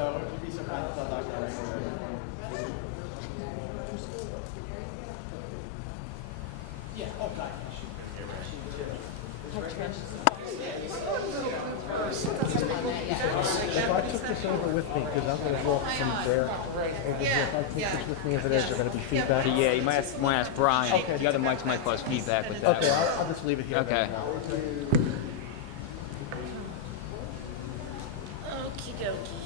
So if you'd be so kind to tell Dr. Rice. Yeah, oh, God. If I took this over with me, because I'm going to walk from there over here, if I take this with me over there, is there going to be feedback? Yeah, you might want to ask Brian. Okay. The other mics might cause feedback with that. Okay, I'll just leave it here. Okay. Okie dokie.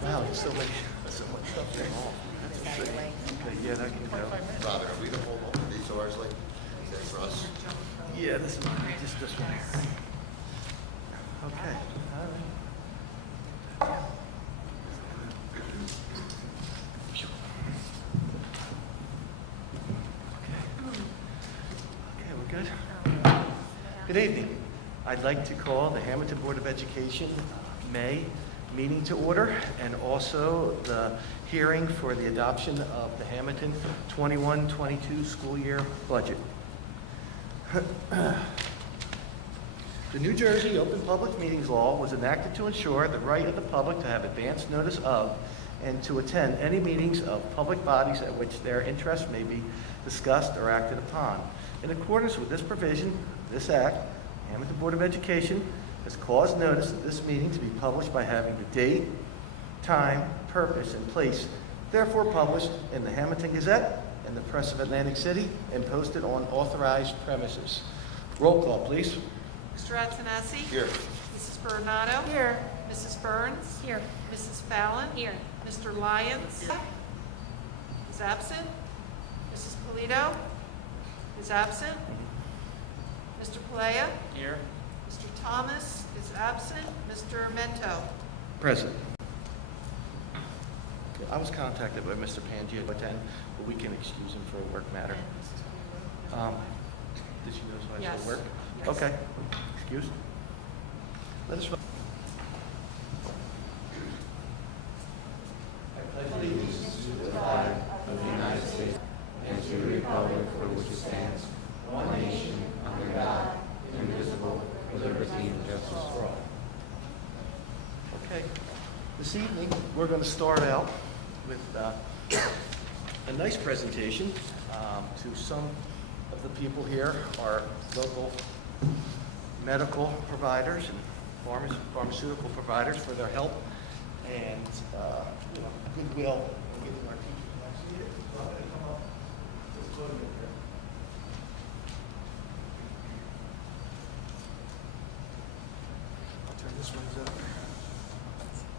Wow, there's so much stuff there. Okay, yeah, that can go. Robert, are we the whole, these are ours, like, is that for us? Yeah, this is just this one here. Okay. All right. Okay, we're good? Good evening. I'd like to call the Hammonton Board of Education May meeting to order, and also the hearing for the adoption of the Hammonton 21-22 school year budget. The New Jersey Open Public Meetings Law was enacted to ensure the right of the public to have advance notice of and to attend any meetings of public bodies at which their interests may be discussed or acted upon. In accordance with this provision, this act, the Hammonton Board of Education has caused notice of this meeting to be published by having the date, time, purpose, and place therefore published in the Hammonton Gazette and the Press of Atlantic City and posted on authorized premises. Roll call, please. Mr. Antonelli? Here. Mrs. Bernardo? Here. Mrs. Burns? Here. Mrs. Fallon? Here. Mr. Lyons? Is absent. Mrs. Polito? Is absent. Mr. Palea? Here. Mr. Thomas is absent. Mr. Mento? Present. I was contacted by Mr. Pangio to attend, but we can excuse him for a work matter. Did she know so I Yes. still work? Yes. Okay. Excused. Let us vote. Okay. This evening, we're going to start out with a nice presentation to some of the people here, our local medical providers and pharmaceutical providers for their help and goodwill in getting our teachers vaccinated. So I'm going to come up to the podium here. I'll turn this one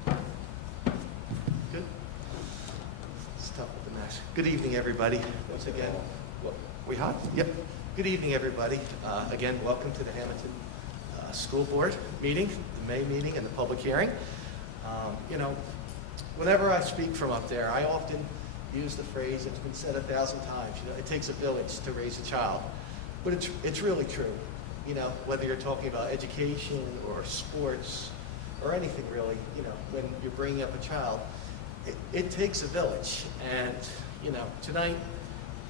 up. Good. Stop with the mask. Good evening, everybody. Once again, we hot? Yep. Good evening, everybody. Again, welcome to the Hammonton School Board meeting, the May meeting, and the public hearing. Whenever I speak from up there, I often use the phrase that's been said 1,000 times. It takes a village to raise a child, but it's really true. Whether you're talking about education or sports or anything really, when you're bringing up a child, it takes a village. And tonight,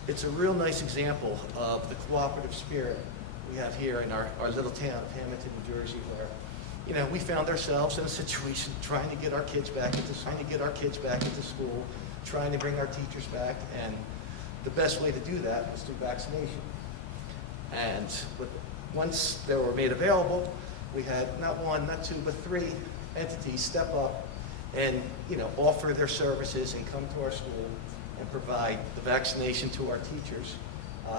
it's a real nice example of the cooperative spirit we have here in our little town of Hammonton, New Jersey, where we found ourselves in a situation trying to get our kids back into school, trying to bring our teachers back, and the best way to do that was through vaccination. And once they were made available, we had not one, not two, but three entities step up and offer their services and come to our school and provide the vaccination to our teachers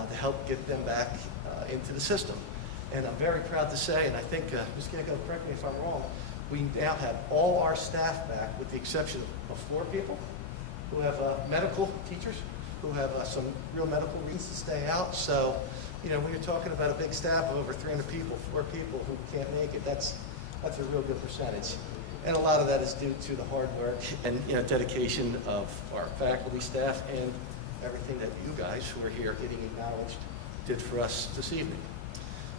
to help get them back into the system. And I'm very proud to say, and I think, Ms. Gecko, correct me if I'm wrong, we now have all our staff back with the exception of 4 people who have medical teachers who have some real medical reasons to stay out. So, when you're talking about a big staff of over 300 people, 4 people who can't make it, that's a real good percentage. And a lot of that is due to the hard work and dedication of our faculty, staff, and everything that you guys who are here getting acknowledged did for us this evening.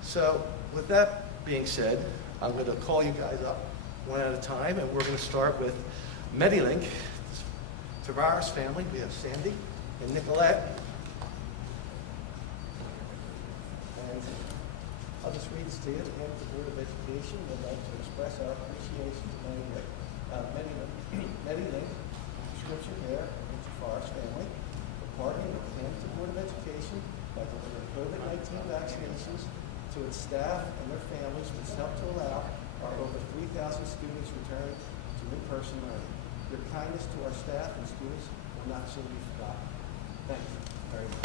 So with that being said, I'm going to call you guys up one at a time, and we're going to start with Medilink, Tavares family. We have Sandy and Nicolette. And I'll just read this to you. The Hammonton Board of Education would like to express our appreciation to Medilink, prescription here, and Tavares family, for partnering with the Hammonton Board of Education by delivering COVID-19 vaccinations to its staff and their families, which helped to allow our over 3,000 students return to in-person learning. Your kindness to our staff and students will not soon be forgotten. Thank you very much.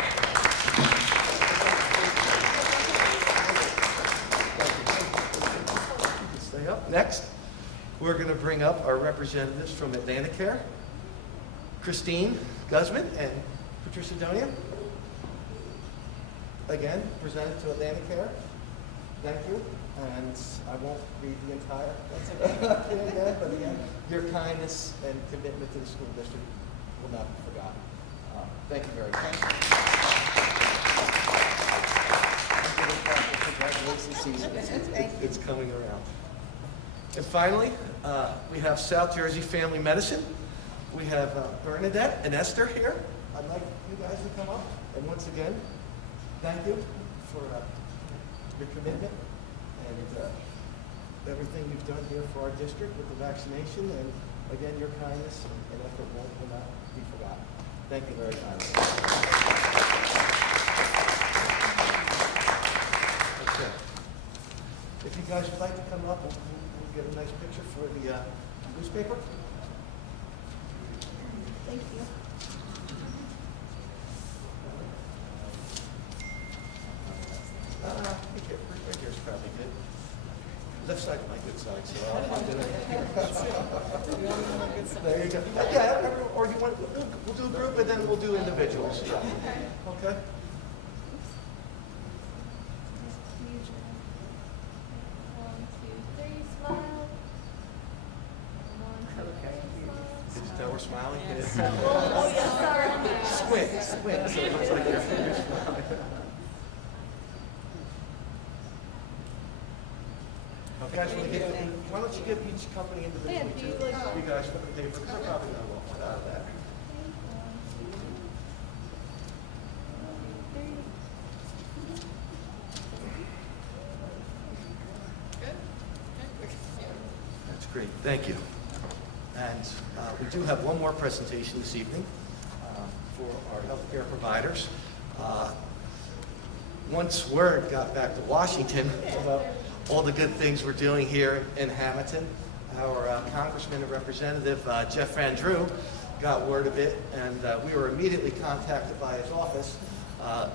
You can stay up. Next, we're going to bring up our representatives from Atlanticare, Christine Guzman and Patricia Donia. Again, presented to Atlanticare. Thank you. And I won't read the entire thing again, but again, your kindness and commitment to the school district will not be forgotten. Thank you very much. Congratulations, season. It's coming around. And finally, we have South Jersey Family Medicine. We have Bernadette and Esther here. I'd like you guys to come up. And once again, thank you for your commitment and everything you've done here for our district with the vaccination, and again, your kindness and effort will not be forgotten. Thank you very kindly. Okay. If you guys would like to come up, we'll get a nice picture for the newspaper. Thank you. Right here's probably good. Left side's my good side, so I'll do it. There you go. Yeah, or you want, we'll do a group and then we'll do individuals. Yeah. Okay? Did you tell we're smiling? Squint, so it looks like you're smiling. Guys, why don't you give each company individually too? You guys put the paper, because I probably know what out of that. That's great, thank you. And we do have one more presentation this evening for our healthcare providers. Once word got back to Washington about all the good things we're doing here in Hammonton, our Congressman and Representative Jeff Van Drew got word of it, and we were immediately contacted by his office,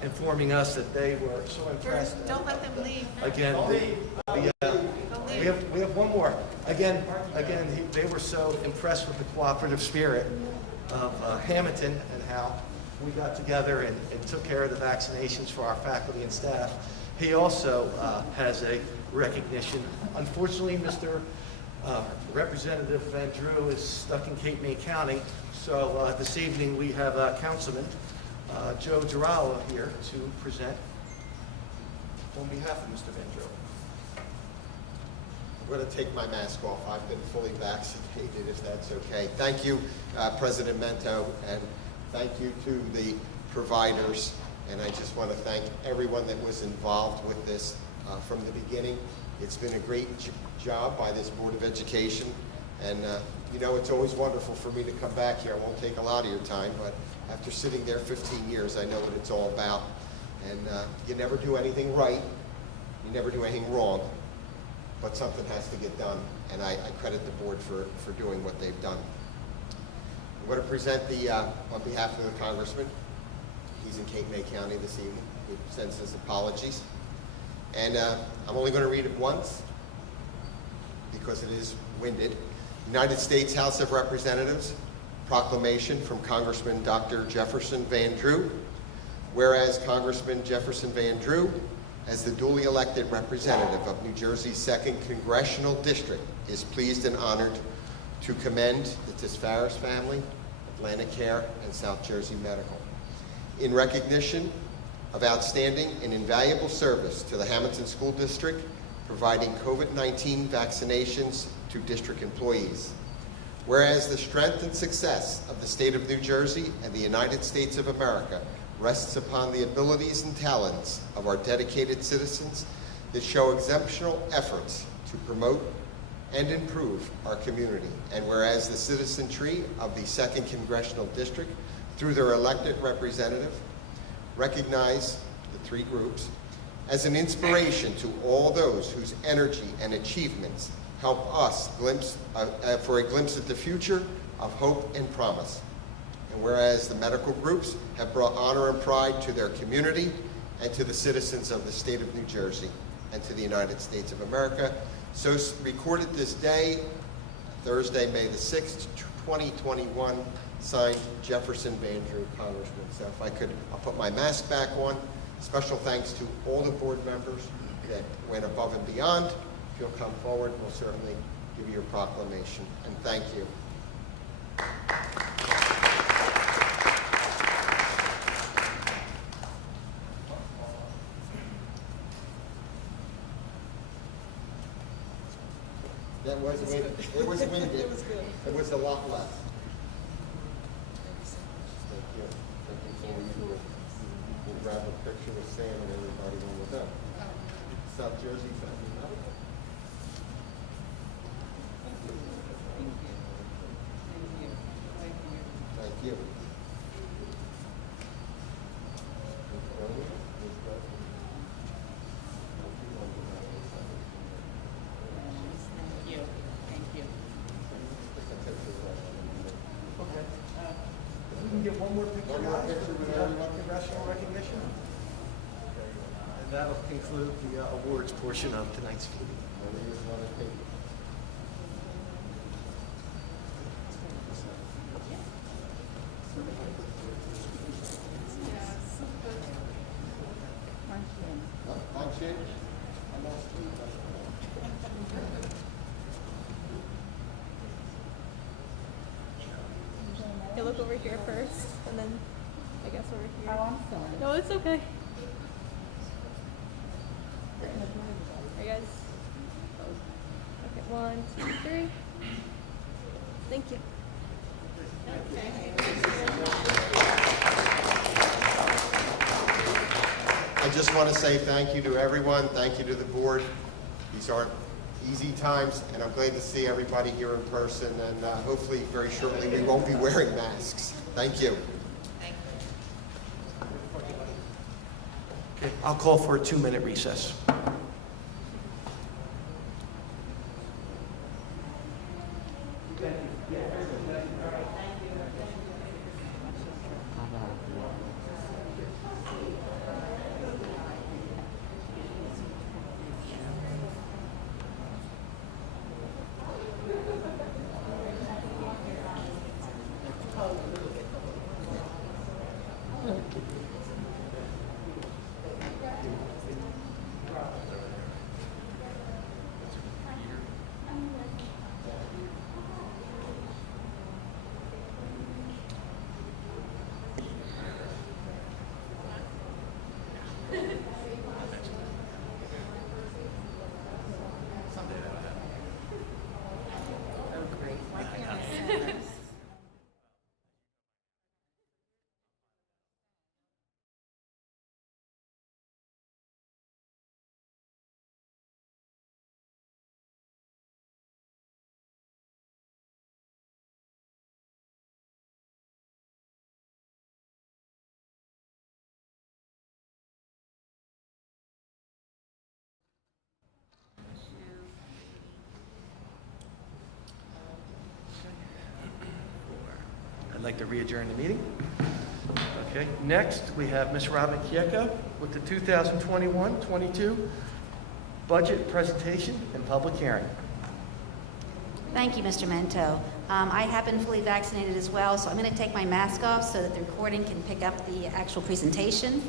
informing us that they were so impressed. Don't let them leave. Again, we have one more. Again, they were so impressed with the cooperative spirit of Hammonton and how we got together and took care of the vaccinations for our faculty and staff. He also has a recognition. Unfortunately, Mr. Representative Van Drew is stuck in Cape May County, so this evening we have Councilman Joe Girallo here to present on behalf of Mr. Van Drew. I'm going to take my mask off. I've been fully vaccinated, if that's okay. Thank you, President Mento, and thank you to the providers. And I just want to thank everyone that was involved with this from the beginning. It's been a great job by this Board of Education. And you know, it's always wonderful for me to come back here. I won't take a lot of your time, but after sitting there 15 years, I know what it's all about. And you never do anything right. You never do anything wrong. But something has to get done. And I credit the board for doing what they've done. I'm going to present on behalf of the Congressman. He's in Cape May County this evening. He sends his apologies. And I'm only going to read it once because it is winded. United States House of Representatives, proclamation from Congressman Dr. Jefferson Van Drew. Whereas Congressman Jefferson Van Drew, as the duly elected representative of New Jersey's 2nd Congressional District, is pleased and honored to commend the Tisfaris family, Atlanticare, and South Jersey Medical. in recognition of outstanding and invaluable service to the Hammonton School District, providing COVID-19 vaccinations to district employees. Whereas the strength and success of the state of New Jersey and the United States of America rests upon the abilities and talents of our dedicated citizens that show exceptional efforts to promote and improve our community. And whereas the citizenry of the 2nd Congressional District, through their elected representative, recognize the three groups as an inspiration to all those whose energy and achievements help us for a glimpse at the future of hope and promise. And whereas the medical groups have brought honor and pride to their community and to the citizens of the state of New Jersey and to the United States of America, so recorded this day, Thursday, May the 6th, 2021, signed Jefferson Vandrew, Congressman. So if I could, I'll put my mask back on. Special thanks to all the board members that went above and beyond. If you'll come forward, we'll certainly give you your proclamation. And thank you. That was windy. It was windy. It was good. It was a lot less. Thank you. Thank you. We'll grab a picture with Sam and everybody when we're done. South Jersey Family Medical. Thank you. We can get one more picture. One more picture with everyone. Congressional recognition. And that'll conclude the awards portion of tonight's meeting. You look over here first, and then I guess over here. Oh, I'm sorry. No, it's okay. Are you guys? Okay, 1, 2, 3. Thank you. I just want to say thank you to everyone. Thank you to the board. These aren't easy times, and I'm glad to see everybody here in person, and hopefully very shortly we won't be wearing masks. Thank you. Okay, I'll call for a 2-minute recess. I'd like to re-adjourn the meeting. Okay, next we have Ms. Robin Kieko with the 2021-22 budget presentation and public hearing. Thank you, Mr. Mento. I have been fully vaccinated as well, so I'm going to take my mask off so that the recording can pick up the actual presentation.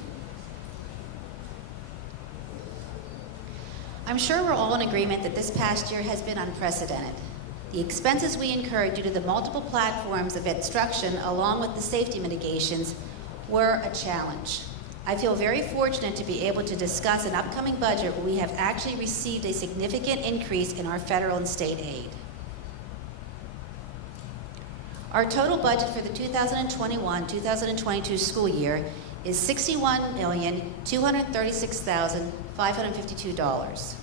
I'm sure we're all in agreement that this past year has been unprecedented. The expenses we incurred due to the multiple platforms of instruction, along with the safety mitigations, were a challenge. I feel very fortunate to be able to discuss an upcoming budget where we have actually received a significant increase in our federal and state aid. Our total budget for the 2021-2022 school year is $61,236,552.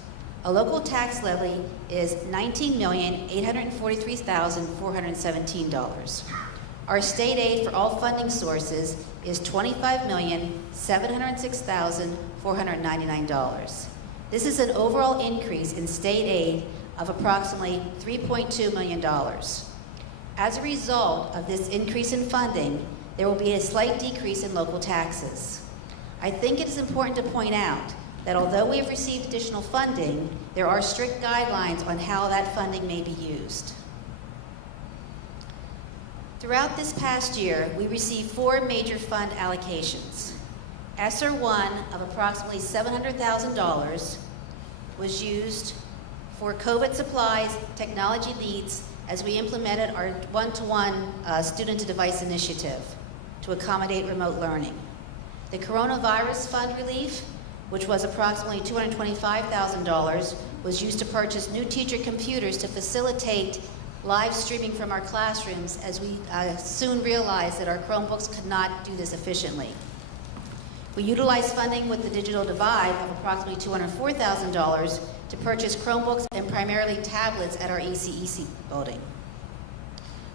A local tax levy is $19,843,417. Our state aid for all funding sources is $25,706,499. This is an overall increase in state aid of approximately $3.2 million. As a result of this increase in funding, there will be a slight decrease in local taxes. I think it is important to point out that although we have received additional funding, there are strict guidelines on how that funding may be used. Throughout this past year, we received 4 major fund allocations. ESSER 1 of approximately $700,000 was used for COVID supplies, technology needs, as we implemented our one-to-one student-to-device initiative to accommodate remote learning. The coronavirus fund relief, which was approximately $225,000, was used to purchase new teacher computers to facilitate live streaming from our classrooms, as we soon realized that our Chromebooks could not do this efficiently. We utilized funding with the digital divide of approximately $204,000 to purchase Chromebooks and primarily tablets at our ECEC building.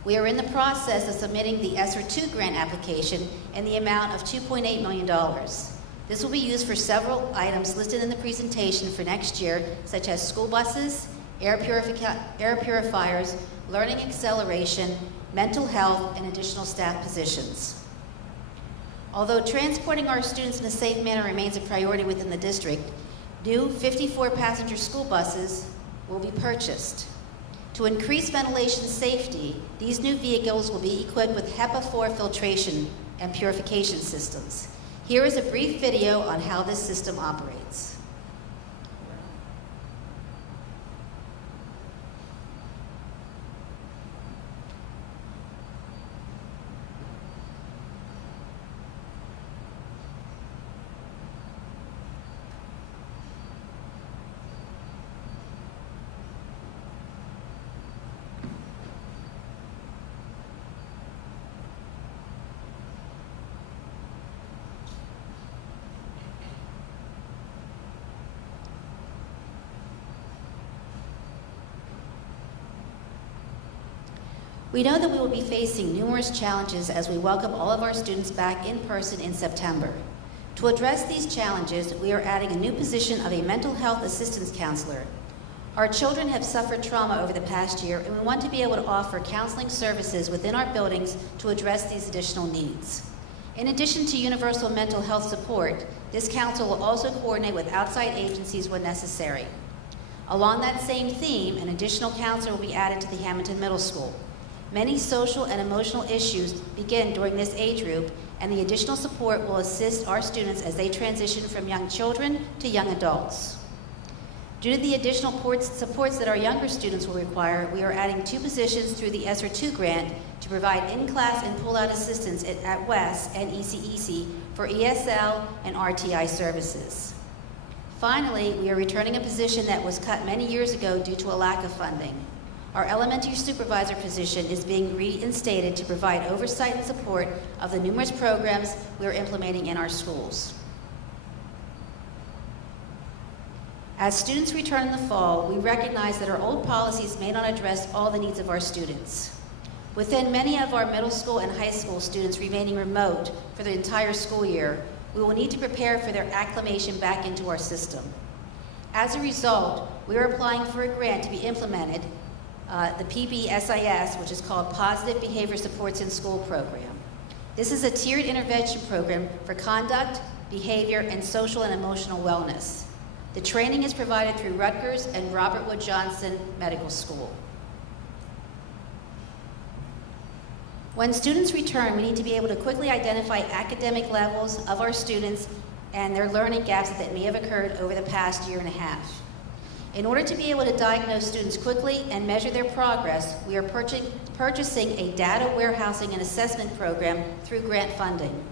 We are in the process of submitting the ESSER 2 grant application in the amount of $2.8 million. This will be used for several items listed in the presentation for next year, such as school buses, air purifiers, learning acceleration, mental health, and additional staff positions. Although transporting our students in a safe manner remains a priority within the district, new 54-passenger school buses will be purchased. To increase ventilation safety, these new vehicles will be equipped with HEPA 4 filtration and purification systems. Here is a brief video on how this system operates. We know that we will be facing numerous challenges as we welcome all of our students back in person in September. To address these challenges, we are adding a new position of a mental health assistance counselor. Our children have suffered trauma over the past year, and we want to be able to offer counseling services within our buildings to address these additional needs. In addition to universal mental health support, this counselor will also coordinate with outside agencies when necessary. Along that same theme, an additional counselor will be added to the Hammonton Middle School. Many social and emotional issues begin during this age group, and the additional support will assist our students as they transition from young children to young adults. Due to the additional supports that our younger students will require, we are adding 2 positions through the ESSER 2 grant to provide in-class and pull-out assistance at WES and ECEC for ESL and RTI services. Finally, we are returning a position that was cut many years ago due to a lack of funding. Our elementary supervisor position is being reinstated to provide oversight and support of the numerous programs we are implementing in our schools. As students return in the fall, we recognize that our old policies may not address all the needs of our students. Within many of our middle school and high school students remaining remote for the entire school year, we will need to prepare for their acclimation back into our system. As a result, we are applying for a grant to be implemented, the PBSIS, which is called Positive Behavior Supports in School Program. This is a tiered intervention program for conduct, behavior, and social and emotional wellness. The training is provided through Rutgers and Robert Wood Johnson Medical School. When students return, we need to be able to quickly identify academic levels of our students and their learning gaps that may have occurred over the past year and a half. In order to be able to diagnose students quickly and measure their progress, we are purchasing a data warehousing and assessment program through grant funding.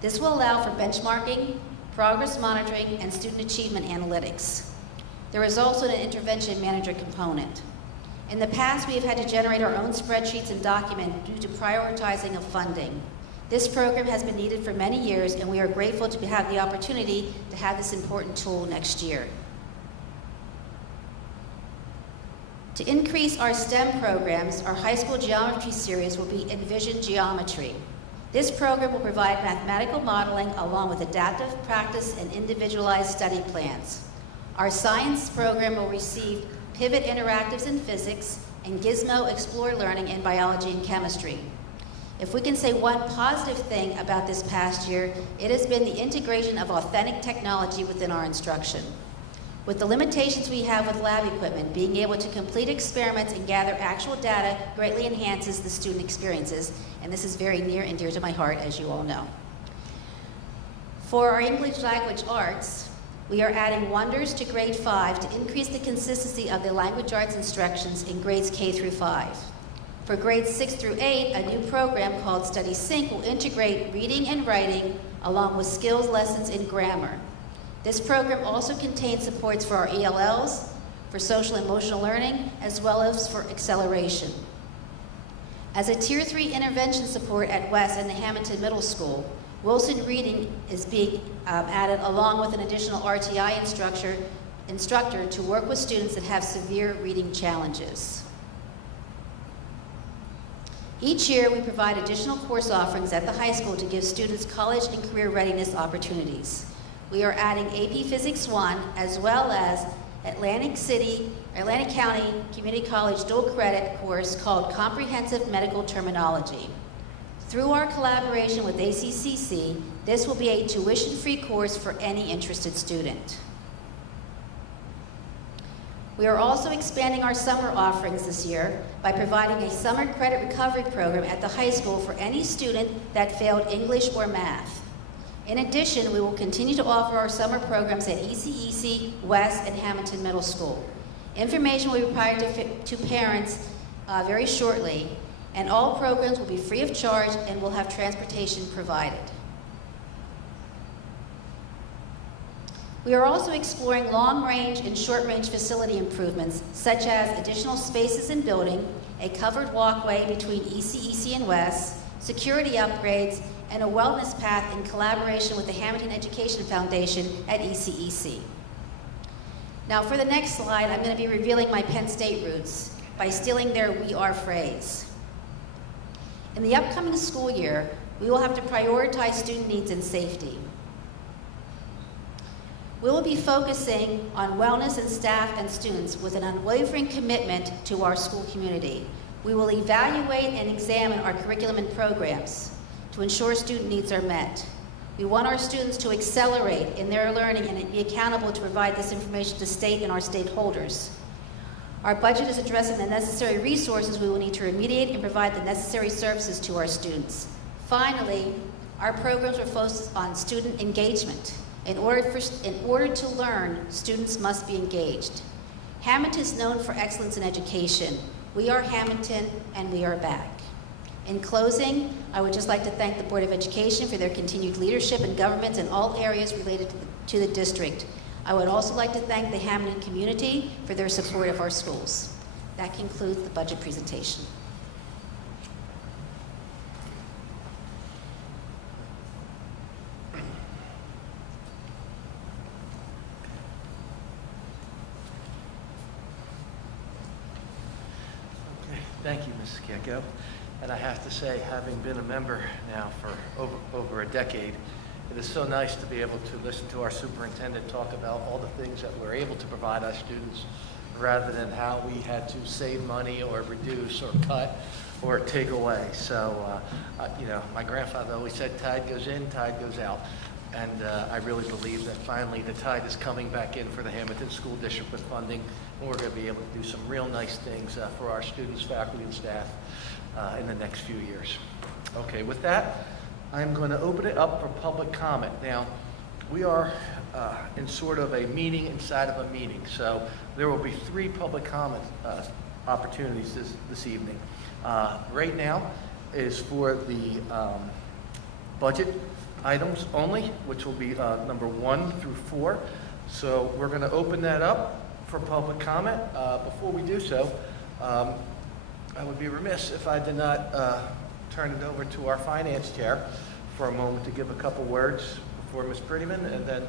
This will allow for benchmarking, progress monitoring, and student achievement analytics. There is also an intervention manager component. In the past, we have had to generate our own spreadsheets and document due to prioritizing of funding. This program has been needed for many years, and we are grateful to have the opportunity to have this important tool next year. To increase our STEM programs, our high school geometry series will be Envision Geometry. This program will provide mathematical modeling along with adaptive practice and individualized study plans. Our science program will receive Pivot Interactives in Physics and Gizmo Explore Learning in Biology and Chemistry. If we can say one positive thing about this past year, it has been the integration of authentic technology within our instruction. With the limitations we have with lab equipment, being able to complete experiments and gather actual data greatly enhances the student experiences, and this is very near and dear to my heart, as you all know. For our English language arts, we are adding Wonders to grade 5 to increase the consistency of the language arts instructions in grades K through 5. For grades 6 through 8, a new program called Study Sync will integrate reading and writing along with skills lessons in grammar. This program also contains supports for our ELLs, for social and emotional learning, as well as for acceleration. As a Tier 3 intervention support at West and the Hammonton Middle School, Wilson Reading is being added along with an additional RTI instructor to work with students that have severe reading challenges. Each year, we provide additional course offerings at the high school to give students college and career readiness opportunities. We are adding AP Physics 1 as well as Atlantic County Community College dual credit course called Comprehensive Medical Terminology. Through our collaboration with ACCC, this will be a tuition-free course for any interested student. We are also expanding our summer offerings this year by providing a summer credit recovery program at the high school for any student that failed English or math. In addition, we will continue to offer our summer programs at ECEC, West, and Hammonton Middle School. Information will be provided to parents very shortly, and all programs will be free of charge and will have transportation provided. We are also exploring long-range and short-range facility improvements, such as additional spaces in building, a covered walkway between ECEC and West, security upgrades, and a wellness path in collaboration with the Hammonton Education Foundation at ECEC. Now for the next slide, I'm going to be revealing my Penn State roots by stealing their "we are" phrase. In the upcoming school year, we will have to prioritize student needs and safety. We will be focusing on wellness and staff and students with an unwavering commitment to our school community. We will evaluate and examine our curriculum and programs to ensure student needs are met. We want our students to accelerate in their learning and be accountable to provide this information to state and our stakeholders. Our budget is addressing the necessary resources we will need to remediate and provide the necessary services to our students. Finally, our programs are focused on student engagement. In order to learn, students must be engaged. Hammonton is known for excellence in education. We are Hammonton, and we are back. In closing, I would just like to thank the Board of Education for their continued leadership in government in all areas related to the district. I would also like to thank the Hammonton community for their support of our schools. That concludes the budget presentation. Thank you, Mrs. Kecko. And I have to say, having been a member now for over a decade, it is so nice to be able to listen to our superintendent talk about all the things that we're able to provide our students rather than how we had to save money or reduce or cut or take away. So, my grandfather always said, tide goes in, tide goes out. And I really believe that finally the tide is coming back in for the Hammonton School District with funding, and we're going to be able to do some real nice things for our students, faculty, and staff in the next few years. Okay, with that, I'm going to open it up for public comment. Now, we are in sort of a meeting inside of a meeting, so there will be 3 public comment opportunities this evening. Right now is for the budget items only, which will be number 1 through 4. So we're going to open that up for public comment. Before we do so, I would be remiss if I did not turn it over to our finance chair for a moment to give a couple words before Ms. Prettyman, and then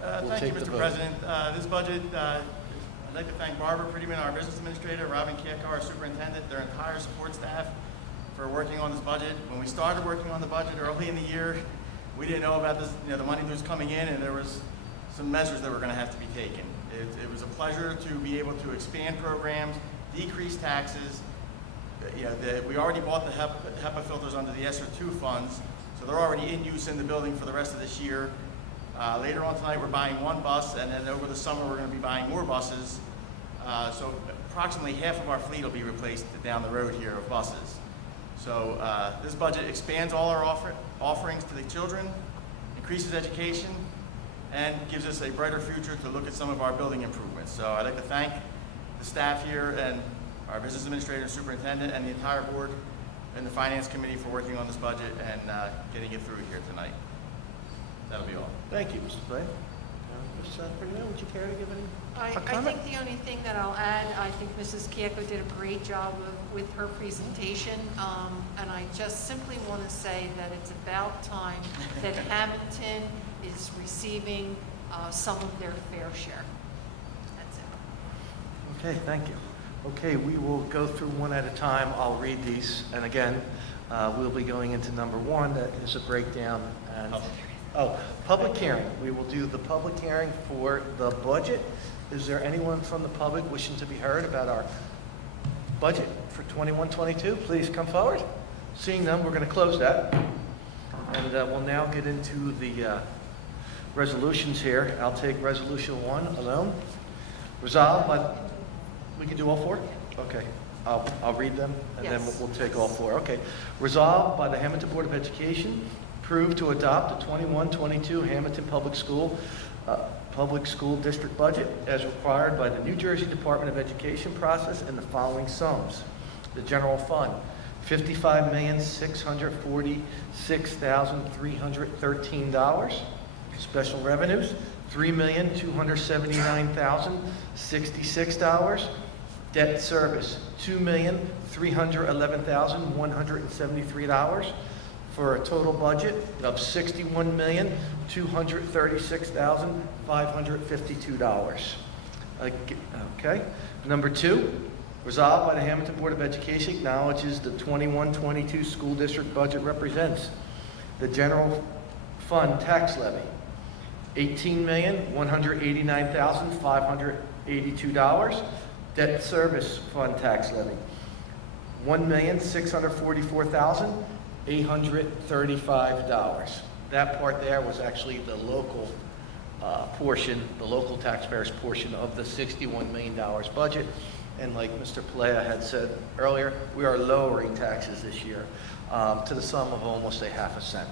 we'll Thank you, take the Mr. vote. President. This budget, I'd like to thank Barbara Prettyman, our business administrator, Robin Kieko, our superintendent, their entire support staff for working on this budget. When we started working on the budget early in the year, we didn't know about this, the money that was coming in, and there was some measures that were going to have to be taken. It was a pleasure to be able to expand programs, decrease taxes. We already bought the HEPA filters under the ESSER 2 funds, so they're already in use in the building for the rest of this year. Later on tonight, we're buying 1 bus, and then over the summer, we're going to be buying more buses. So approximately half of our fleet will be replaced down the road here of buses. So this budget expands all our offerings to the children, increases education, and gives us a brighter future to look at some of our building improvements. So I'd like to thank the staff here and our business administrator and superintendent and the entire board and the finance committee for working on this budget and getting it through here tonight. That'll be all. Thank you, Mr. Blaine. Ms. Prettyman, would you care to give any I comment? think the only thing that I'll add, I think Mrs. Kieko did a great job with her presentation, and I just simply want to say that it's about time that Hammonton is receiving some of their fair share. That's it. Okay, thank you. Okay, we will go through one at a time. I'll read these, and again, we'll be going into number 1. That is a breakdown. And public hearing. We will do the public hearing for the budget. Is there anyone from the public wishing to be heard about our budget for 21-22? Please come forward. Seeing none, we're going to close that, and we'll now get into the resolutions here. I'll take resolution 1 alone. Resolved by, we can do all 4? Okay, I'll read them, and then Yes. we'll take all 4. Okay. Resolved by the Hammonton Board of Education, approved to adopt the 21-22 Hammonton Public School District budget as required by the New Jersey Department of Education process in the following sums. The general fund, $55,646,313. Special revenues, $3,279,066. Debt service, $2,311,173. For a total budget of $61,236,552. Okay. Number 2, resolved by the Hammonton Board of Education acknowledges the 21-22 school district budget represents the general fund tax levy, $18,189,582. Debt service fund tax levy, $1,644,835. That part there was actually the local portion, the local taxpayers' portion of the $61 million budget. And like Mr. Palea had said earlier, we are lowering taxes this year to the sum of almost a half a cent.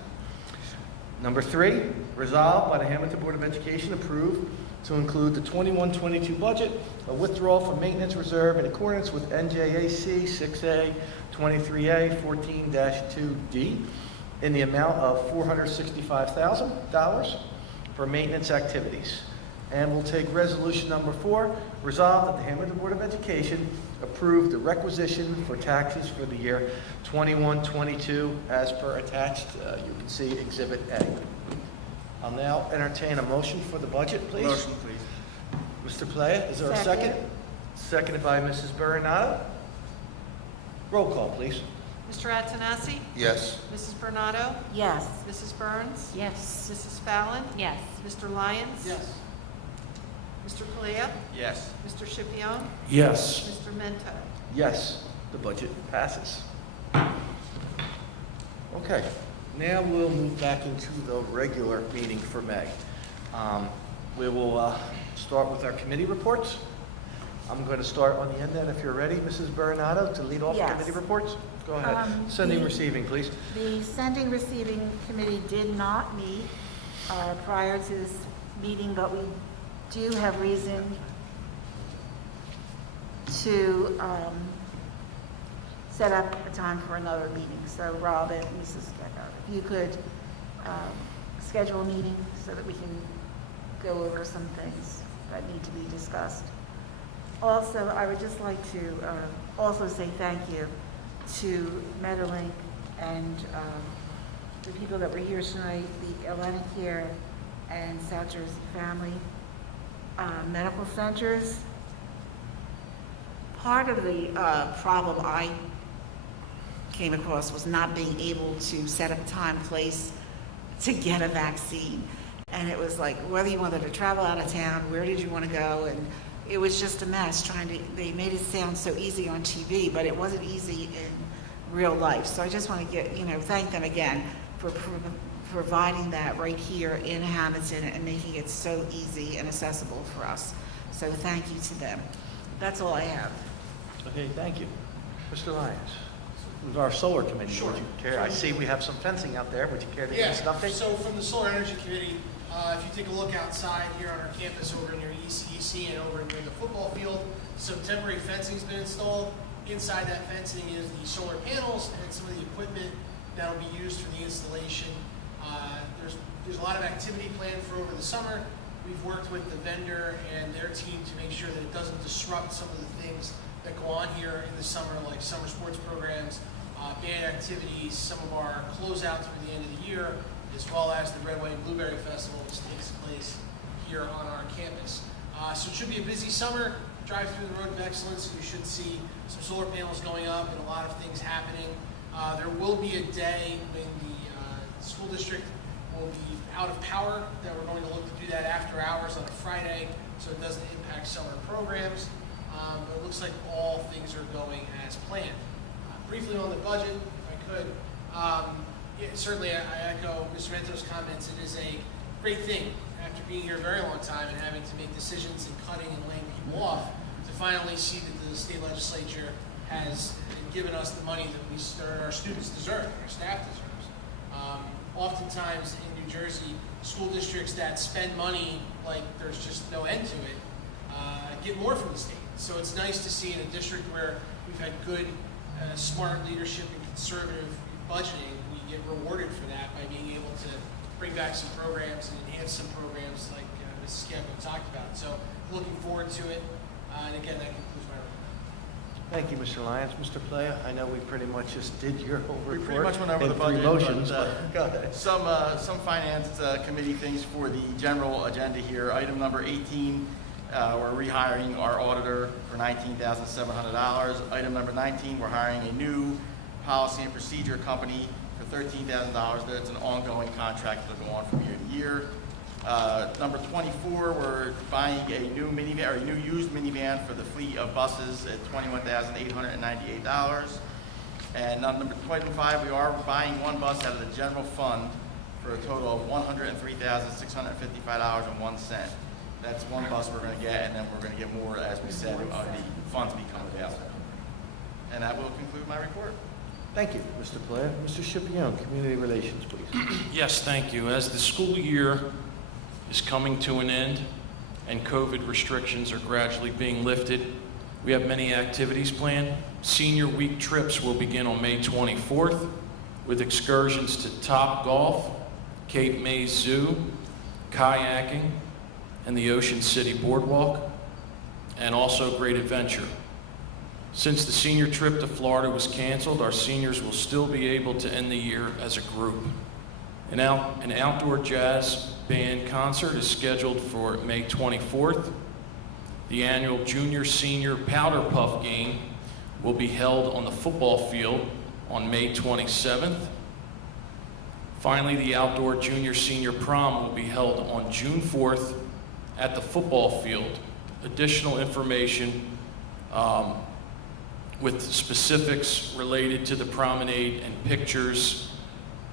Number 3, resolved by the Hammonton Board of Education, approved to include the 21-22 budget, a withdrawal from maintenance reserve in accordance with NJAC 6A 23A 14-2D in the amount of $465,000 for maintenance activities. And we'll take resolution number 4, resolved that the Hammonton Board of Education approve the requisition for taxes for the year 21-22 as per attached. You can see Exhibit A. I'll now entertain a motion for the budget, please. Motion, please. Mr. Playa, is there a second? Seconded by Mrs. Bernardo. Roll call, please. Mr. Attanassi? Yes. Mrs. Bernardo? Yes. Mrs. Burns? Yes. Mrs. Fallon? Yes. Mr. Lyons? Yes. Mr. Palea? Yes. Mr. Scipione? Yes. Mr. Mento? Yes, the budget passes. Okay, now we'll move back into the regular meeting for May. We will start with our committee reports. I'm going to start on the end then, if you're ready, Mrs. Bernardo, to lead off Yes. committee reports. Go ahead. Sending, receiving, please. The Sending Receiving Committee did not meet prior to this meeting, but we do have reason to set up a time for another meeting. So Rob and Mrs. Becker, if you could schedule a meeting so that we can go over some things that need to be discussed. Also, I would just like to also say thank you to Meadowlink and the people that were here tonight, the Atlantic Care and South Jersey Family Medical Centers. Part of the problem I came across was not being able to set up time, place to get a vaccine. And it was like, whether you wanted to travel out of town, where did you want to go? And it was just a mess they made it sound so easy on TV, but it wasn't easy in real life. So I just want to thank them again for providing that right here in Hammonton and making it so easy and accessible for us. So thank you to them. That's all I have. Okay, thank you. Mr. Lyons, who's our solar committee? Sure. Would you care? I see we have some fencing out there. Would you care to give us an update? So from the Solar Energy Committee, if you take a look outside here on our campus over near ECEC and over near the football field, some temporary fencing's been installed. Inside that fencing is the solar panels and some of the equipment that'll be used for the installation. There's a lot of activity planned for over the summer. We've worked with the vendor and their team to make sure that it doesn't disrupt some of the things that go on here in the summer, like summer sports programs, band activities, some of our closeouts for the end of the year, as well as the Red, White, and Blueberry Festival, which takes place here on our campus. So it should be a busy summer. Drive through the Road of Excellence, you should see some solar panels going up and a lot of things happening. There will be a day when the school district will be out of power, that we're going to look to do that after hours on a Friday, so it doesn't impact summer programs. But it looks like all things are going as planned. Briefly on the budget, if I could, certainly I echo Mr. Mento's comments. It is a great thing after being here a very long time and having to make decisions and cutting and laying people off to finally see that the state legislature has given us the money that our students deserve, our staff deserves. Oftentimes in New Jersey, school districts that spend money like there's just no end to it get more from the state. So it's nice to see in a district where we've had good, smart leadership and conservative budgeting, we get rewarded for that by being able to bring back some programs and enhance some programs like Mrs. Campbell talked about. So looking forward to it. And again, that concludes my report. Thank you, Mr. Lyons. Mr. Playa, I know we pretty much just did your whole report. We pretty much went over in the budget, three motions, but go ahead. some finance committee things for the general agenda here. Item number 18, we're rehiring our auditor for $19,700. Item number 19, we're hiring a new policy and procedure company for $13,000. That's an ongoing contract that'll go on from year to year. Number 24, we're buying a new minivan, or a new used minivan for the fleet of buses at $21,898. And number 25, we are buying one bus out of the general fund for a total of $103,655.01. That's one bus we're going to get, and then we're going to get more, as we said, the funds become available. And that will conclude my report. Thank you, Mr. Playa. Mr. Schipione, Community Relations, please. Yes, thank you. As the school year is coming to an end and COVID restrictions are gradually being lifted, we have many activities planned. Senior week trips will begin on May 24th with excursions to Top Golf, Cape May Zoo, kayaking, and the Ocean City Boardwalk, and also Great Adventure. Since the senior trip to Florida was canceled, our seniors will still be able to end the year as a group. An outdoor jazz band concert is scheduled for May 24th. The annual junior-senior powder puff game will be held on the football field on May 27th. Finally, the outdoor junior-senior prom will be held on June 4th at the football field. Additional information with specifics related to the promenade and pictures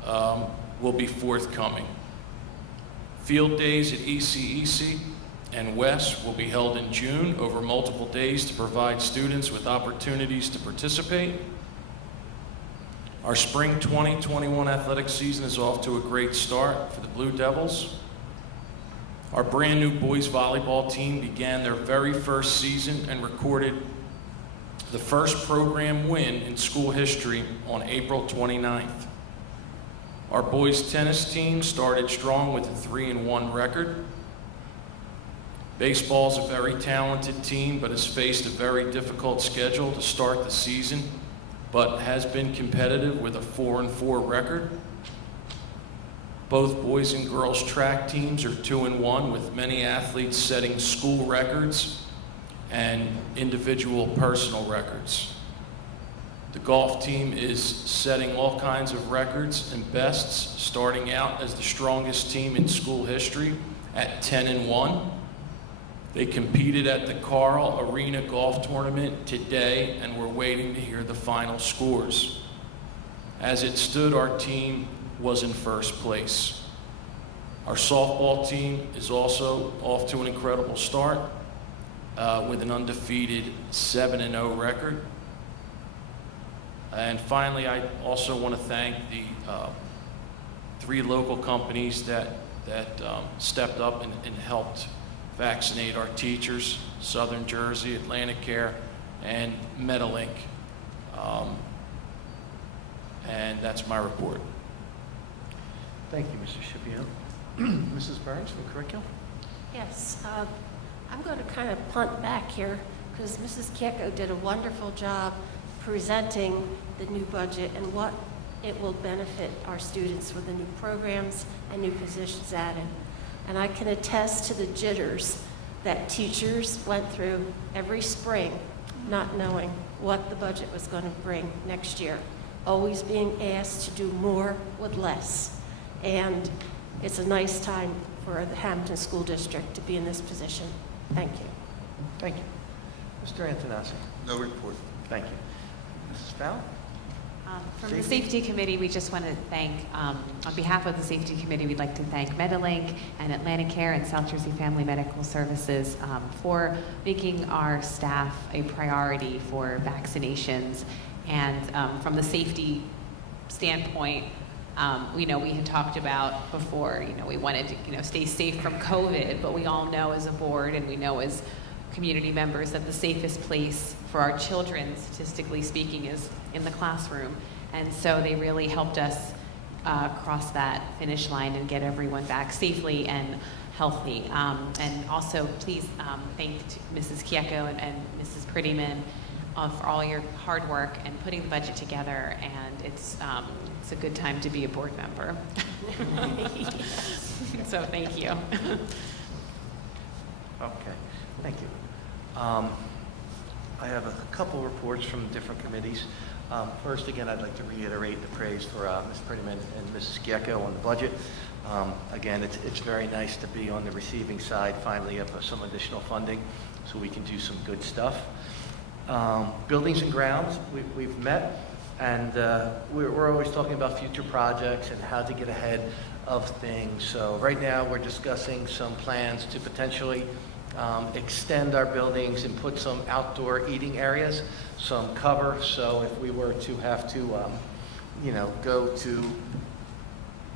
will be forthcoming. Field days at ECEC and West will be held in June over multiple days to provide students with opportunities to participate. Our spring 2021 athletic season is off to a great start for the Blue Devils. Our brand new boys volleyball team began their very first season and recorded the first program win in school history on April 29th. Our boys tennis team started strong with a 3-1 record. Baseball's a very talented team, but has faced a very difficult schedule to start the season, but has been competitive with a 4-4 record. Both boys and girls track teams are 2-1, with many athletes setting school records and individual personal records. The golf team is setting all kinds of records and bests, starting out as the strongest team in school history at 10-1. They competed at the Carl Arena Golf Tournament today, and we're waiting to hear the final scores. As it stood, our team was in first place. Our softball team is also off to an incredible start with an undefeated 7-0 record. And finally, I also want to thank the 3 local companies that stepped up and helped vaccinate our teachers: Southern Jersey, Atlantic Care, and Metalink. And that's my report. Thank you, Mr. Shapiro. Mrs. Burns from Curriculum? Yes, I'm going to kind of punt back here because Mrs. Kieko did a wonderful job presenting the new budget and what it will benefit our students with the new programs and new positions added. And I can attest to the jitters that teachers went through every spring, not knowing what the budget was going to bring next year, always being asked to do more with less. And it's a nice time for the Hammonton School District to be in this position. Thank you. Thank you. Mr. Antonazzi? No report. Thank you. Mrs. Fowle? From the Safety Committee, we just want to thank, on behalf of the Safety Committee, we'd like to thank Metalink and Atlantic Care and South Jersey Family Medical Services for making our staff a priority for vaccinations. And from the safety standpoint, we had talked about before, we wanted to, stay safe from COVID, but we all know as a board and we know as community members that the safest place for our children, statistically speaking, is in the classroom. And so they really helped us cross that finish line and get everyone back safely and healthy. And also, please thank Mrs. Kieko and Mrs. Prettyman for all your hard work and putting the budget together. And it's a good time to be a board member. So thank you. Okay, thank you. I have a couple reports from different committees. First, again, I'd like to reiterate the praise for Ms. Prettyman and Mrs. Kieko on the budget. Again, it's very nice to be on the receiving side finally of some additional funding so we can do some good stuff. Buildings and grounds, we've met, and we're always talking about future projects and how to get ahead of things. So right now we're discussing some plans to potentially extend our buildings and put some outdoor eating areas, some cover. So if we were to have to, go to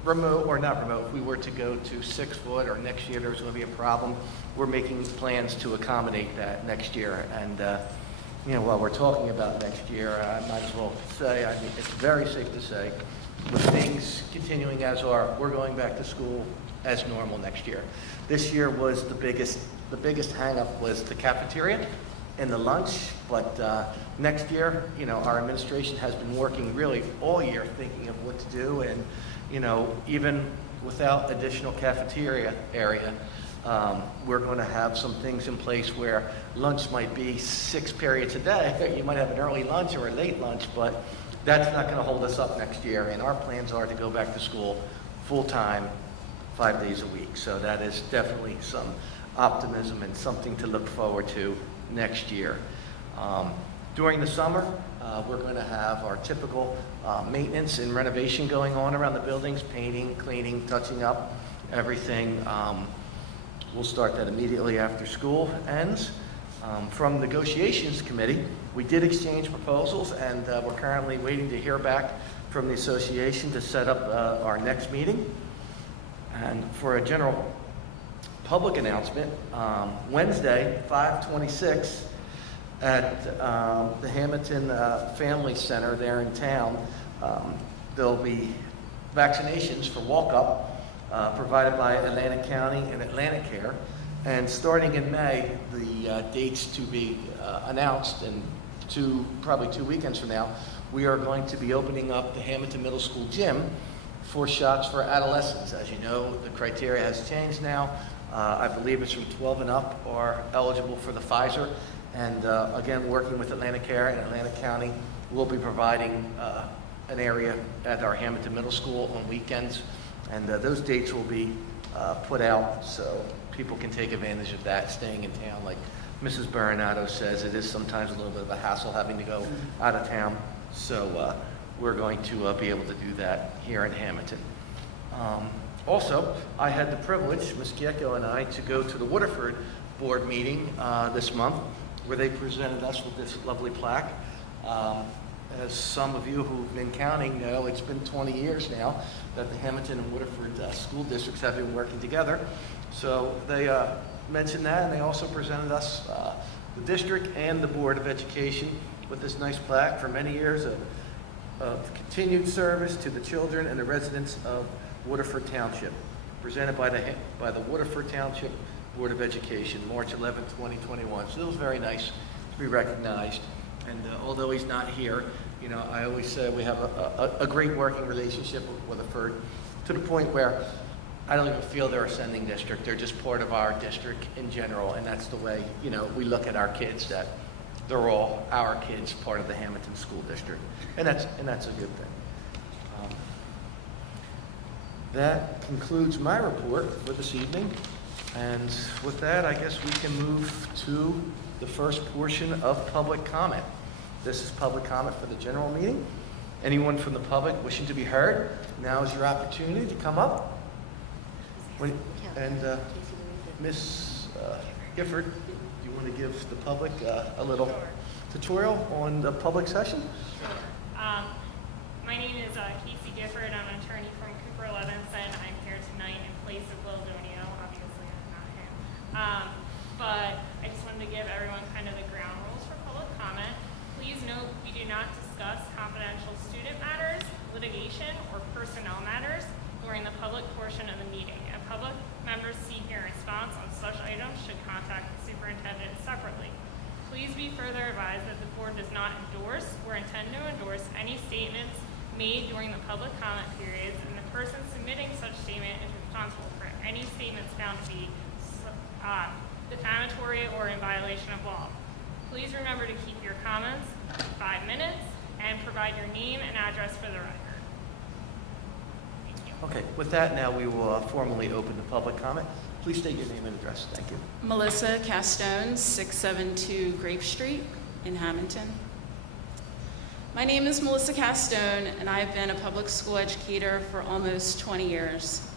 remote or not remote, if we were to go to 6 foot or next year there's going to be a problem, we're making plans to accommodate that next year. And while we're talking about next year, I might as well say, I mean, it's very safe to say, with things continuing as are, we're going back to school as normal next year. This year was the biggest hang-up was the cafeteria and the lunch, but next year, our administration has been working really all year thinking of what to do, and even without additional cafeteria area, we're going to have some things in place where lunch might be 6 periods a day. You might have an early lunch or a late lunch, but that's not going to hold us up next year, and our plans are to go back to school full-time, 5 days a week. So that is definitely some optimism and something to look forward to next year. During the summer, we're going to have our typical maintenance and renovation going on around the buildings, painting, cleaning, touching up everything. We'll start that immediately after school ends. From the negotiations committee, we did exchange proposals, and we're currently waiting to hear back from the association to set up our next meeting. And for a general public announcement, Wednesday, 5/26, at the Hammonton Family Center there in town, there'll be vaccinations for walk-up provided by Atlantic County and Atlantic Care. And starting in May, the dates to be announced, and probably 2 weekends from now, we are going to be opening up the Hammonton Middle School gym for shots for adolescents. As you know, the criteria has changed now. I believe it's from 12 and up are eligible for the Pfizer. And again, working with Atlantic Care and Atlantic County, we'll be providing an area at our Hammonton Middle School on weekends. And those dates will be put out so people can take advantage of that, staying in town. Like Mrs. Baranato says, it is sometimes a little bit of a hassle having to go out of town. So we're going to be able to do that here in Hammonton. Also, I had the privilege, Ms. Giecko and I, to go to the Waterford board meeting this month, where they presented us with this lovely plaque. As some of you who've been counting know, it's been 20 years now that the Hammonton and Waterford school districts have been working together. So they mentioned that, and they also presented us, the district and the Board of Education, with this nice plaque for many years of continued service to the children and the residents of Waterford Township, presented by the Waterford Township Board of Education, March 11, 2021. So it was very nice to be recognized. And although he's not here, you know, I always say we have a great working relationship with Waterford, to the point where I don't even feel they're a sending district. They're just part of our district in general, and that's the way, you know, we look at our kids, that they're all our kids, part of the Hammonton School District. And that's a good thing. That concludes my report for this evening. And with that, I guess we can move to the first portion of public comment. This is public comment for the general meeting. Anyone from the public wishing to be heard, now is your opportunity to come up. Ms. Gifford, do you want to give the public a little tutorial on the public session? Sure. My name is Casey Gifford. I'm an attorney from Cooper Levinson. I'm here tonight in place of Will Donio. Obviously, I'm not him. But I just wanted to give everyone kind of the ground rules for public comment. Please note we do not discuss confidential student matters, litigation, or personnel matters during the public portion of the meeting. If public members seek a response on such items, should contact the superintendent separately. Please be further advised that the board does not endorse or intend to endorse any statements made during the public comment periods, and the person submitting such statement is responsible for any statements found to be defamatory or in violation of law. Please remember to keep your comments to 5 minutes and provide your name and address for the record. Thank you. Okay, with that, now we will formally open the public comment. Please state your name and address. Thank you. Melissa Castone, 672 Grape Street in Hammonton. My name is Melissa Castone, and I've been a public school educator for almost 20 years.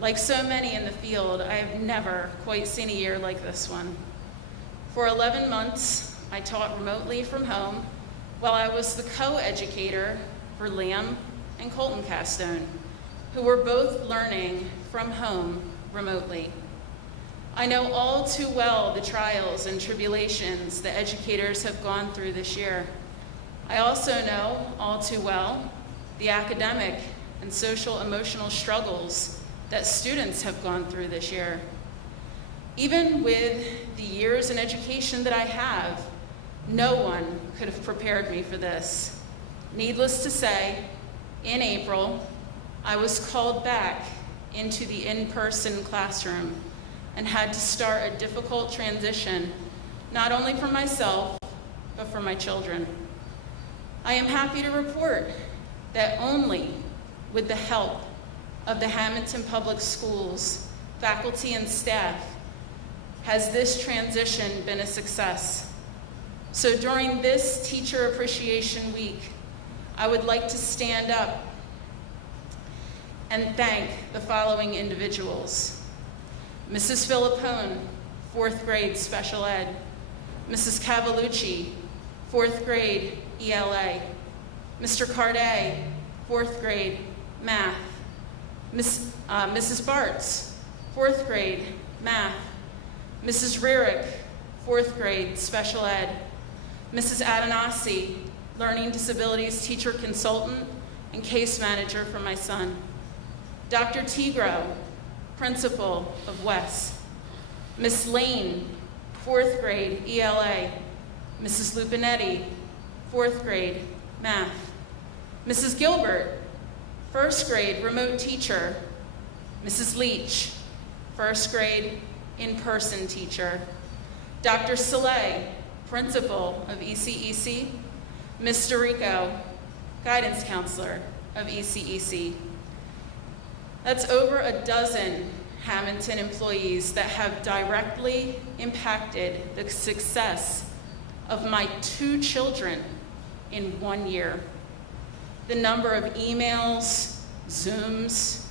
Like so many in the field, I have never quite seen a year like this one. For 11 months, I taught remotely from home while I was the co-educator for Liam and Colton Castone, who were both learning from home remotely. I know all too well the trials and tribulations that educators have gone through this year. I also know all too well the academic and social emotional struggles that students have gone through this year. Even with the years in education that I have, no one could have prepared me for this. Needless to say, in April, I was called back into the in-person classroom and had to start a difficult transition, not only for myself, but for my children. I am happy to report that only with the help of the Hammonton Public Schools, faculty and staff, has this transition been a success. So during this Teacher Appreciation Week, I would like to stand up and thank the following individuals. Mrs. Filippone, 4th grade special ed. Mrs. Cavalucci, 4th grade ELA. Mr. Carday, 4th grade math. Mrs. Bartz, 4th grade math. Mrs. Rierick, 4th grade special ed. Mrs. Adenasi, learning disabilities teacher consultant and case manager for my son. Dr. Tigro, principal of West. Miss Lane, 4th grade ELA. Mrs. Lupinetti, 4th grade math. Mrs. Gilbert, 1st grade remote teacher. Mrs. Leach, 1st grade in-person teacher. Dr. Soleil, principal of ECEC. Mr. Rico, guidance counselor of ECEC. That's over a dozen Hammonton employees that have directly impacted the success of my 2 children in 1 year. The number of emails, Zooms,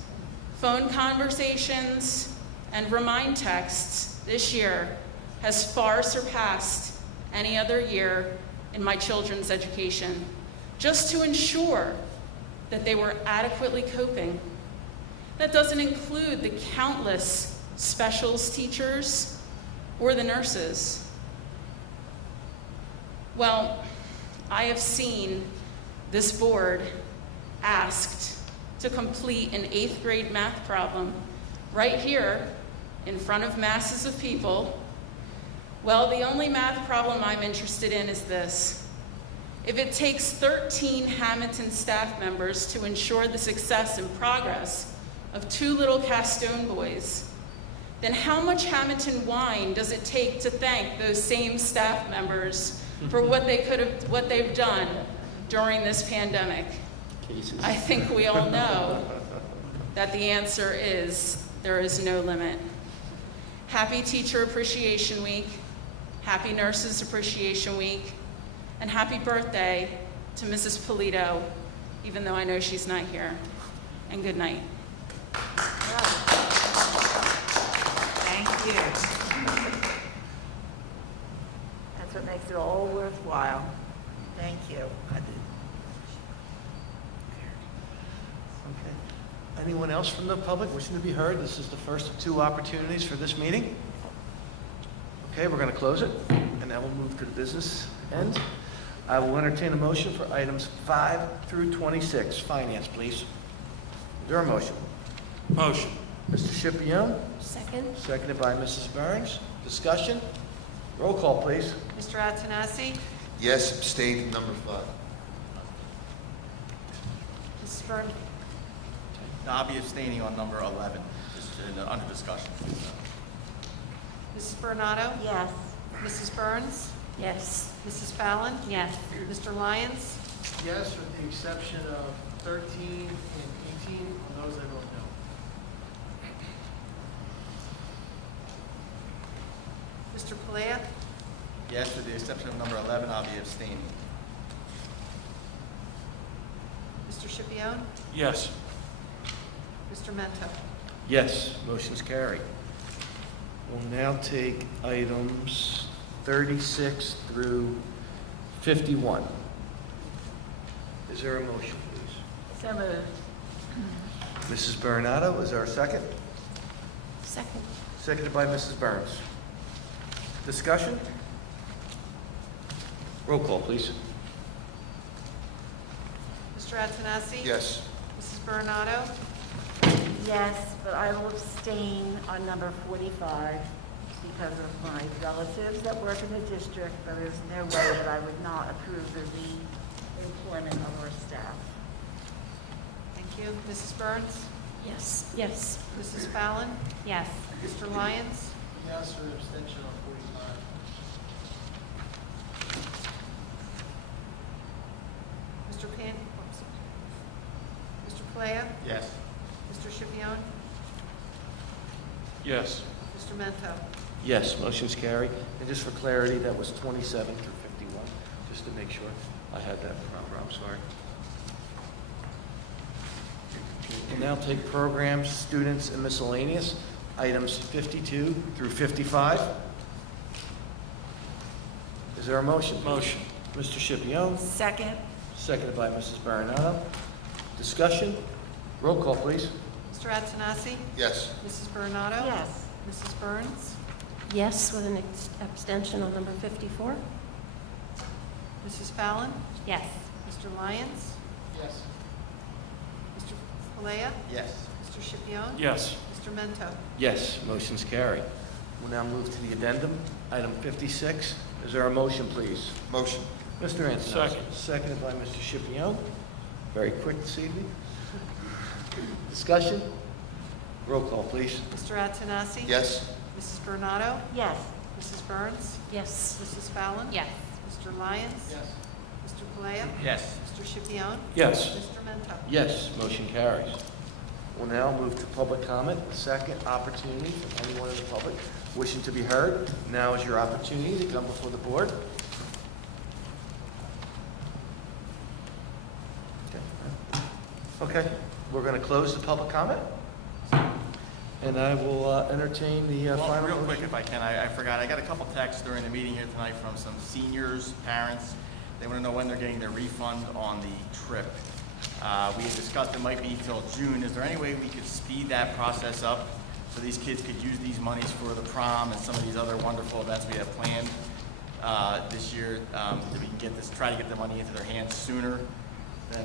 phone conversations, and remind texts this year has far surpassed any other year in my children's education, just to ensure that they were adequately coping. That doesn't include the countless specials teachers or the nurses. Well, I have seen this board asked to complete an 8th grade math problem right here in front of masses of people. Well, the only math problem I'm interested in is this. If it takes 13 Hammonton staff members to ensure the success and progress of 2 little Castone boys, then how much Hammonton wine does it take to thank those same staff members for what they've done during this pandemic? I think we all know that the answer is there is no limit. Happy Teacher Appreciation Week, happy Nurses Appreciation Week, and happy birthday to Mrs. Polito, even though I know she's not here. And good night. Thank you. That's what makes it all worthwhile. Thank you. Okay. Anyone else from the public wishing to be heard? This is the first of 2 opportunities for this meeting. Okay, we're going to close it, and now we'll move to the business end. I will entertain a motion for items 5 through 26. Finance, please. Is there a motion? Motion. Mr. Scipione, Second? seconded by Mrs. Burns. Discussion? Roll call, please. Mr. Antonassi? Yes, abstain, number 5. Mrs. Byrne? I'll be abstaining on number 11, just under discussion. Mrs. Bernardo? Yes. Mrs. Burns? Yes. Mrs. Fallon? Yes. Mr. Lyons? Yes, with the exception of 13 and 18, on those I vote no. Mr. Palea? Yes, with the exception of number 11, I'll be abstaining. Mr. Scipione? Yes. Mr. Mento? Yes, motion's carried. We'll now take items 36 through 51. Is there a motion, please? So moved. Mrs. Bernardo, is there a second? Second? Seconded by Mrs. Burns. Discussion? Roll call, please. Mr. Antonassi? Yes. Mrs. Bernardo? Yes, but I will abstain on number 45 because of my relatives that work in the district, but there's no way that I would not approve the re-employment of our staff. Thank you. Mrs. Burns? Yes. Yes. Mrs. Fallon? Yes. Mr. Lyons? Yes, with abstention on 45. Mr. Pan? oh, sorry. Mr. Palea? Yes. Mr. Scipione? Yes. Mr. Mento? Yes, motion's carried. And just for clarity, that was 27 through 51, just to make sure I had that proper. I'm sorry. We'll now take programs, students, and miscellaneous, items 52 through 55. Is there a motion? Motion. Mr. Scipione, Second. seconded by Mrs. Bernardo. Discussion? Roll call, please. Mr. Antonassi? Yes. Mrs. Bernardo? Yes. Mrs. Burns? Yes, with an abstention on number 54. Mrs. Fallon? Yes. Mr. Lyons? Yes. Mr. Palea? Yes. Mr. Scipione? Yes. Mr. Mento? Yes, motion's carried. We'll now move to the addendum, item 56. Is there a motion, please? Motion. Mr. Antonelli. Second. Seconded by Mr. Scipione. Very quick this evening. Discussion? Roll call, please. Mr. Antonassi? Yes. Mrs. Bernardo? Yes. Mrs. Burns? Yes. Mrs. Fallon? Yes. Mr. Lyons? Yes. Mr. Palea? Yes. Mr. Scipione? Yes. Mr. Mento? Yes, motion carries. We'll now move to public comment, the second opportunity for anyone in the public wishing to be heard. Now is your opportunity to come before the board. Okay, we're going to close the public comment. And I will entertain the Well, final real motion. quick, if I can, I forgot, I got a couple texts during the meeting here tonight from some seniors, parents. They want to know when they're getting their refund on the trip. We had discussed it might be till June. Is there any way we could speed that process up so these kids could use these monies for the prom and some of these other wonderful events we have planned this year, that we can get this, try to get the money into their hands sooner?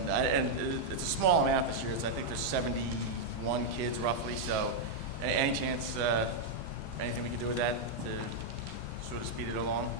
And it's a small amount this year. I think there's 71 kids roughly, so any chance, anything we can do with that to sort of speed it along?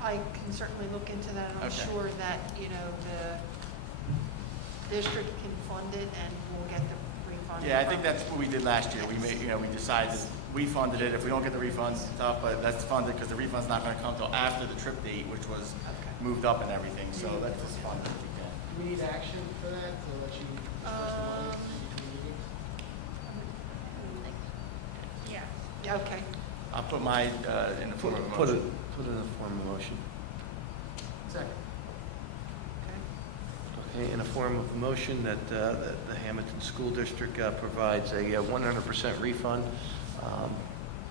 I can certainly look into that. I'm Okay. sure that, you know, the district can fund it and we'll get the refund. Yeah, I think that's what we did last year. We made, we decided, we funded it. If we don't get the refunds, it's tough, but that's funded because the refund's not going to come till after the trip date, which was moved up and everything, so that's just funded. Do we need action for that to let you? Yeah. Yeah, okay. I'll put my, in the form of a Put it motion. in the form of motion. Second. Okay, in a form of motion that the Hammonton School District provides a 100% refund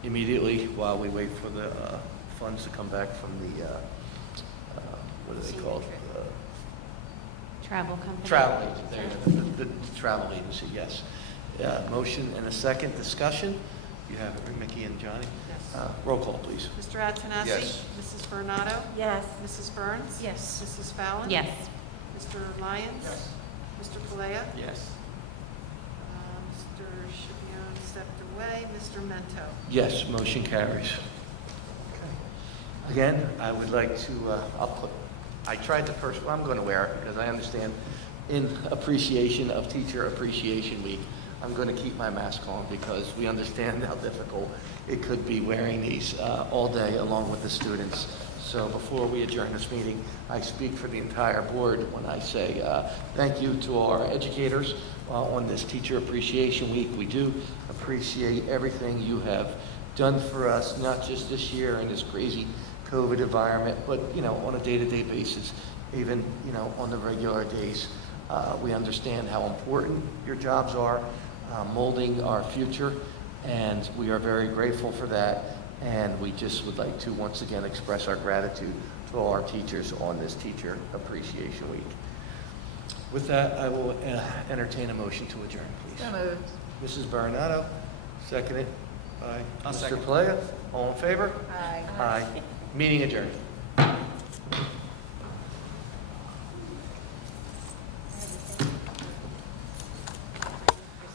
immediately while we wait for the funds to come back from the, what do they call it? Travel company? Travel agency, there you go, the travel agency, yes. Motion and a second discussion. You have it, Mickey and Johnny. Yes. Roll call, please. Mr. Antonassi? Yes. Mrs. Bernardo? Yes. Mrs. Burns? Yes. Mrs. Fallon? Yes. Mr. Lyons? Yes. Mr. Palea? Yes. Mr. Scipione stepped away. Mr. Mento? Yes, motion carries. Again, I would like to, I tried to well, I'm going to wear it because I understand in appreciation of Teacher Appreciation Week, I'm going to keep my mask on because we understand how difficult it could be wearing these all day along with the students. So before we adjourn this meeting, I speak for the entire board when I say thank you to our educators on this Teacher Appreciation Week. We do appreciate everything you have done for us, not just this year in this crazy COVID environment, but, on a day-to-day basis, even, on the regular days. We understand how important your jobs are, molding our future, and we are very grateful for that. And we just would like to once again express our gratitude to all our teachers on this Teacher Appreciation Week. With that, I will entertain a motion to adjourn, please. So moved. Mrs. Bernardo, seconded by I'll Mr. second. Palea. All in favor? Aye. Aye. Meeting adjourned.